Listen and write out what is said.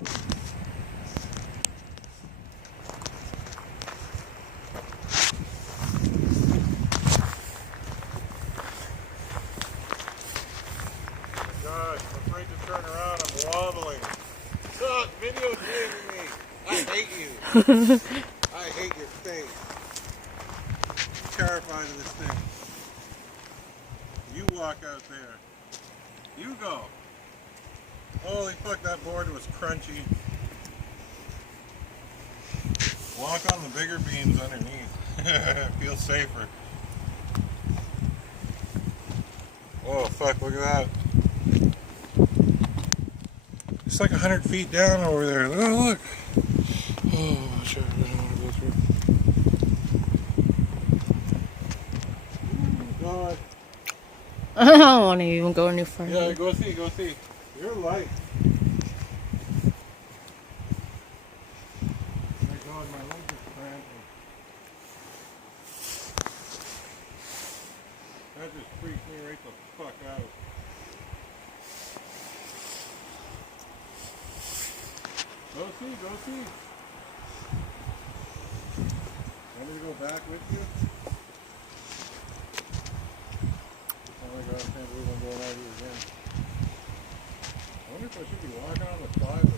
Gosh, I'm afraid to turn around. I'm wobbling. Stop videotaping me. I hate you. I hate your face. I'm terrified of this thing. You walk out there. You go. Holy fuck, that board was crunchy. Walk on the bigger beams underneath. Feels safer. Oh fuck, look at that. It's like 100 feet down over there. Oh look. Oh, shit, I don't want to go through. Oh god. I don't want to even go any further. Yeah, go see, go see. You're light. My god, my legs are cramping. That just freaked me right the fuck out. Go see, go see. Want me to go back with you? Oh my god, I can't believe I'm going out here again. I wonder if I should be walking on the side.